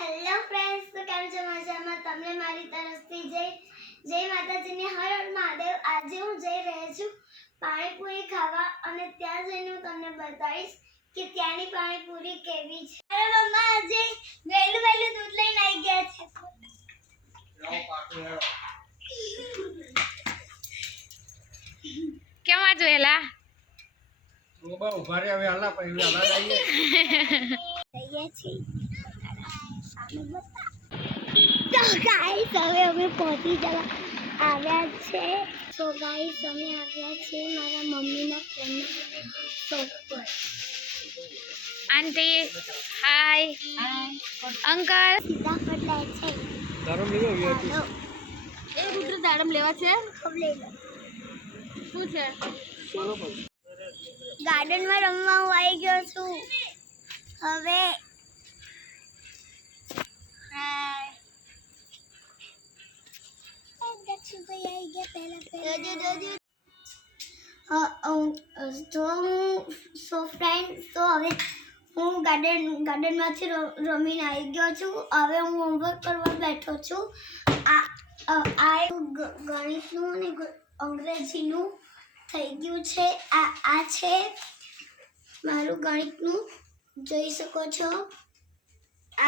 Hello friends, તો કેમ છો? મજામાં? તમને મારી તરફથી જય માતાજીની હર હર મહાદેવ. આજે હું જઈ રહી છું પાણીપુરી ખાવા અને ત્યાં જઈને હું તમને બતાવીશ કે ત્યાંની પાણીપુરી કેવી છે. મારા મમ્મા આજે વહેલું દૂધ લઈને આવી ગયા છે. કેમ આજ વહેલા? ઉભા રહે હવે હાલા પછી હાલા જઈએ તો ગાઈસ હવે અમે પહોંચી જવા આવ્યા છે. તો ગાઈસ અમે આવ્યા છે મારા મમ્મીના ફ્રેન્ડના શોપ પર. આંટી હાય. અંકલ સીતાફળ લે છે. દારૂ લેવો હાલો, એ રુદ્ર દાડમ લેવા છે. ખૂબ લઈ લો. શું છે? ગાર્ડનમાં રમવા હું આવી ગયો છું. હવે તો હવે હું ગાર્ડનમાંથી રમીને આવી ગયો છું. હવે હું હોમવર્ક કરવા બેઠો છું. આ ગણિતનું અને અંગ્રેજીનું થઈ ગયું છે. આ છે મારું ગણિતનું, જોઈ શકો છો.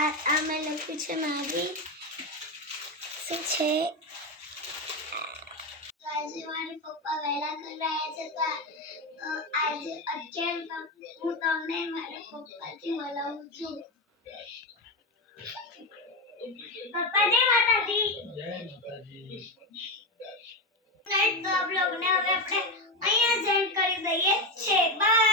આ મેં લખ્યું છે મારી શું છે. આજે મારા પપ્પા વહેલા કરી રહ્યા છે તો આજે અત્યારે હું તમને મારા પપ્પાથી મળાવું છું. પપ્પા જય માતાજી. તો આ બ્લોગને હવે આપણે અહીંયા જ એન્ડ કરી દઈએ છે. બાય.